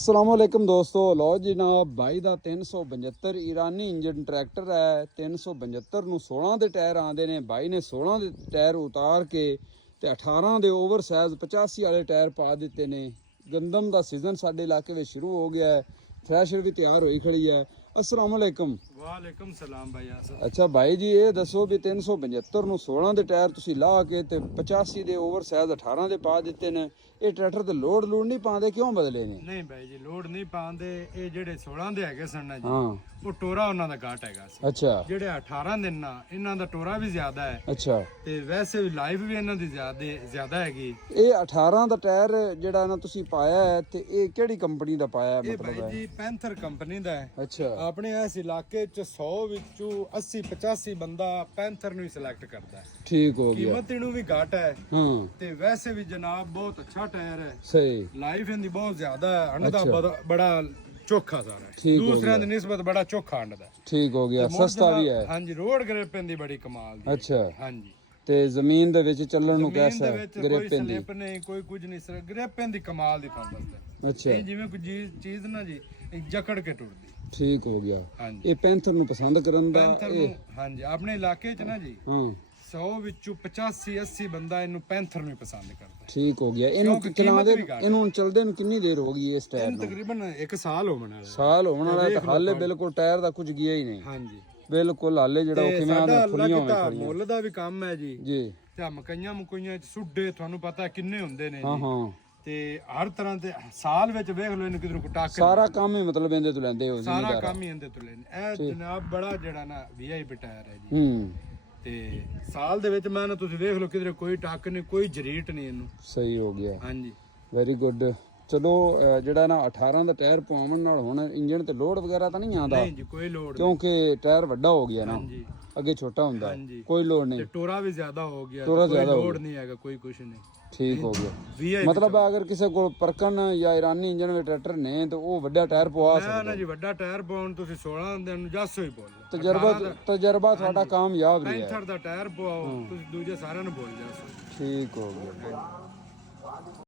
अस्सलामुअलैकुम दोस्तों। लो जनाब भाई ਦਾ 375 ईरानी इंजन ट्रैक्टर है। 375 ਨੂੰ 16 ਦੇ ਟਾਇਰ ਆਉਂਦੇ ਨੇ। ਭਾਈ ਨੇ 16 ਦੇ ਟਾਇਰ ਉਤਾਰ ਕੇ ਤੇ 18 ਦੇ ਓਵਰ ਸਾਈਜ਼ 85 ਵਾਲੇ ਟਾਇਰ ਪਾ ਦਿੱਤੇ ਨੇ। ਗੰਦਮ ਦਾ ਸੀਜ਼ਨ ਸਾਡੇ ਇਲਾਕੇ ਵਿੱਚ ਸ਼ੁਰੂ ਹੋ ਗਿਆ ਹੈ। ਥ੍ਰੈਸ਼ਰ ਵੀ ਤਿਆਰ ਹੋਈ ਖੜੀ ਹੈ। अस्सलामुअलैकुम। वालेकुम सलाम भाई आसफ। अच्छा भाई जी ये दसो भी 375 ਨੂੰ 16 ਦੇ ਟਾਇਰ ਤੁਸੀਂ ਲਾ ਕੇ ਤੇ 85 ਦੇ ਓਵਰ ਸਾਈਜ਼ 18 ਦੇ ਪਾ ਦਿੱਤੇ ਨੇ। ਇਹ ਟਰੈਕਟਰ ਤੇ ਲੋਡ ਨਹੀਂ ਪਾਉਂਦੇ, ਕਿਉਂ ਬਦਲੇ ਨੇ? ਨਹੀਂ ਭਾਈ ਜੀ ਲੋਡ ਨਹੀਂ ਪਾਉਂਦੇ। ਇਹ ਜਿਹੜੇ 16 ਦੇ ਹੈਗੇ ਸਨ ਨਾ ਜੀ, ਹਾਂ ਉਹ ਟੋਰਾ ਉਹਨਾਂ ਦਾ ਘਾਟ ਹੈਗਾ ਸੀ। ਅੱਛਾ ਜਿਹੜੇ 18 ਦੇ ਨਾ ਇਹਨਾਂ ਦਾ ਟੋਰਾ ਵੀ ਜ਼ਿਆਦਾ ਹੈ ਅੱਛਾ। ਤੇ ਵੈਸੇ ਵੀ ਲਾਈਫ ਵੀ ਇਹਨਾਂ ਦੀ ਜ਼ਿਆਦਾ ਹੈਗੀ। ਇਹ 18 ਦਾ ਟਾਇਰ ਜਿਹੜਾ ਨਾ ਤੁਸੀਂ ਪਾਇਆ ਹੈ ਤੇ ਇਹ ਕਿਹੜੀ ਕੰਪਨੀ ਦਾ ਪਾਇਆ ਹੈ? ਇਹ ਮਤਲਬ ਭਾਈ ਜੀ ਪੈਂਥਰ ਕੰਪਨੀ ਦਾ ਹੈ। ਅੱਛਾ ਆਪਣੇ ਇਸ ਇਲਾਕੇ ਚ 100 ਵਿੱਚੋਂ 80-85 ਬੰਦਾ ਪੈਂਥਰ ਨੂੰ ਹੀ ਸਿਲੈਕਟ ਕਰਦਾ ਹੈ। ਠੀਕ ਹੋ ਗਿਆ। ਕੀਮਤ ਇਹਨੂੰ ਵੀ ਘੱਟ ਹੈ ਹਾਂ ਤੇ ਵੈਸੇ ਵੀ ਜਨਾਬ ਬਹੁਤ ਅੱਛਾ ਟਾਇਰ ਹੈ। ਸਹੀ ਲਾਈਫ ਇਹਦੀ ਬਹੁਤ ਜ਼ਿਆਦਾ ਹੈ। ਅੰਡ ਦਾ ਅੱਛਾ। ਬੜਾ ਚੋਖਾ ਸਾਰਾ ਹੈ। ਠੀਕ ਹੋ ਦੂਸਰਿਆਂ ਗਿਆ। ਦੀ ਨਿਸਬਤ ਬੜਾ ਚੋਖਾ ਅੰਡ ਦਾ ਹੈ। ਠੀਕ ਹੋ ਗਿਆ। ਤੇ ਮੁੜ ਸਸਤਾ ਵੀ ਜਨਾਬ, ਹੈ। ਹਾਂਜੀ ਰੋਡ ਗ੍ਰਿਪ ਦੀ ਬੜੀ ਕਮਾਲ ਦੀ ਹੈ। ਅੱਛਾ ਹਾਂਜੀ ਤੇ ਜ਼ਮੀਨ ਦੇ ਵਿੱਚ ਚੱਲਣ ਨੂੰ ਜ਼ਮੀਨ ਕੈਸਾ ਦੇ ਹੈ? ਵਿੱਚ ਕੋਈ ਗ੍ਰਿਪਿੰਗ ਦੀ? ਸਲਿੱਪ ਨਹੀਂ, ਕੋਈ ਕੁਝ ਨਹੀਂ, ਸਰ ਗ੍ਰਿਪਿੰਗ ਦੀ ਕਮਾਲ ਦੀ ਤੁਹਾਨੂੰ ਦੱਸਦਾ। ਅੱਛਾ ਇਹ ਜਿਵੇਂ ਕੋਈ ਚੀਜ਼ ਨਾ ਜੀ ਇੱਕ ਜਕੜ ਕੇ ਟੁੱਟਦੀ। ਠੀਕ ਹੋ ਗਿਆ। ਹਾਂਜੀ ਇਹ ਪੈਂਥਰ ਨੂੰ ਪਸੰਦ ਕਰਨ ਦਾ ਪੈਂਥਰ ਇਹ ਨੂੰ, ਹਾਂਜੀ ਆਪਣੇ ਇਲਾਕੇ 'ਚ ਨਾ ਜੀ ਹਾਂ 100 ਵਿੱਚੋਂ 85-80 ਬੰਦਾ ਇਹਨੂੰ ਪੈਂਥਰ ਨੂੰ ਹੀ ਪਸੰਦ ਕਰਦਾ। ਠੀਕ ਹੋ ਗਿਆ। ਇਹਨੂੰ ਕਿਉਂਕਿ ਚਲਾਉਂਦੇ ਕੀਮਤ ਵੀ ਘੱਟ ਹੈ। ਇਹਨੂੰ ਚਲਦੇ ਨੂੰ ਕਿੰਨੀ ਦੇਰ ਹੋ ਗਈ ਇਸ ਟਾਇਰ ਇਹਨੂੰ ਨੂੰ? ਤਕਰੀਬਨ 1 ਸਾਲ ਹੋਣ ਵਾਲਾ ਹੈ। ਸਾਲ ਹੋਣ ਵਾਲਾ ਵੇਖ ਤਾਂ ਲਓ ਹਾਲੇ ਭਾਵੇਂ। ਬਿਲਕੁਲ ਟਾਇਰ ਦਾ ਕੁਝ ਗਿਆ ਹੀ ਨਹੀਂ। ਹਾਂਜੀ ਬਿਲਕੁਲ ਹਾਲੇ ਜਿਹੜਾ ਉਹ ਤੇ ਕਿਵੇਂ ਸਾਡਾ ਆਂਦਾ ਅੱਲਾ ਫੁੱਲੀਆਂ ਕੀਤਾ ਹੋਈਆਂ ਖੜੀਆਂ। ਮੁੱਲ ਦਾ ਵੀ ਕੰਮ ਹੈ ਜੀ। ਜੀ ਤੇ ਮਕਈਆਂ ਮੁਕਈਆਂ ਚ ਸੁੱਡੇ ਤੁਹਾਨੂੰ ਪਤਾ ਕਿੰਨੇ ਹੁੰਦੇ ਨੇ ਹਾਂ ਜੀ। ਹਾਂ ਤੇ ਹਰ ਤਰ੍ਹਾਂ ਦੇ ਸਾਲ ਵਿੱਚ ਵੇਖ ਲਓ ਇਹਨੂੰ ਕਿਧਰੋਂ ਟੱਕ ਸਾਰਾ ਕੰਮ ਹੀ ਮਤਲਬ ਇਹਦੇ ਤੋਂ ਲੈਂਦੇ ਹੋ ਸਾਰਾ ਜ਼ਿਮੀਦਾਰ? ਕੰਮ ਹੀ ਇਹਦੇ ਤੋਂ ਲੈਣੇ। ਇਹ ਜਨਾਬ ਬੜਾ ਜਿਹੜਾ ਨਾ ਵੀਆਈਪੀ ਟਾਇਰ ਹੈ ਜੀ। ਹੂੰ ਤੇ ਸਾਲ ਦੇ ਵਿੱਚ ਮੈਂ ਨਾ ਤੁਸੀਂ ਵੇਖ ਲਓ ਕਿਧਰੇ ਕੋਈ ਟੱਕ ਨਹੀਂ, ਕੋਈ ਜਰੀਟ ਨਹੀਂ ਇਹਨੂੰ। ਸਹੀ ਹੋ ਗਿਆ। ਹਾਂਜੀ ਵੈਰੀ ਗੁੱਡ। ਚਲੋ ਜਿਹੜਾ ਨਾ 18 ਦਾ ਟਾਇਰ ਪਵਾਉਣ ਨਾਲ ਹੁਣ ਇੰਜਨ ਤੇ ਲੋਡ ਵਗੈਰਾ ਤਾਂ ਨਹੀਂ ਆਉਂਦਾ, ਨਹੀਂ ਜੀ ਕੋਈ ਲੋਡ ਨਹੀਂ। ਕਿਉਂਕਿ ਟਾਇਰ ਵੱਡਾ ਹੋ ਗਿਆ ਨਾ, ਹਾਂਜੀ ਅੱਗੇ ਛੋਟਾ ਹੁੰਦਾ, ਹਾਂਜੀ। ਕੋਈ ਲੋਡ ਤੇ ਨਹੀਂ। ਟੋਰਾ ਵੀ ਜ਼ਿਆਦਾ ਹੋ ਗਿਆ, ਟੋਰਾ ਕੋਈ ਜ਼ਿਆਦਾ ਹੋ ਲੋਡ ਗਿਆ। ਨਹੀਂ ਹੈਗਾ, ਕੋਈ ਕੁਛ ਨਹੀਂ। ਠੀਕ ਹੋ ਗਿਆ। ਵੀਆਈਪੀ ਮਤਲਬ ਅਗਰ ਕਿਸੇ ਕੋਲ ਪਰਕਨ ਜਾਂ ਇਰਾਨੀ ਇੰਜਨ ਵਿੱਚ ਟਰੈਕਟਰ ਨੇ ਤਾਂ ਉਹ ਵੱਡਾ ਟਾਇਰ ਪਵਾ ਮੈਂ ਸਕਦਾ। ਨਾ ਜੀ ਵੱਡਾ ਟਾਇਰ ਪਾਉਣ ਤੁਸੀਂ 16 ਦਿਨ ਨੂੰ ਜੱਸੋ ਹੀ ਬੋਲ ਤਜਰਬਾ ਤੁਹਾਡਾ ਕਾਮਯਾਬ ਰਿਹਾ। ਪੈਂਥਰ ਦਾ ਟਾਇਰ ਪਵਾਓ ਤੁਸੀਂ ਦੂਜੇ ਸਾਰਿਆਂ ਨੂੰ ਬੋਲ ਜਾਓ। ਠੀਕ ਹੋ ਗਿਆ।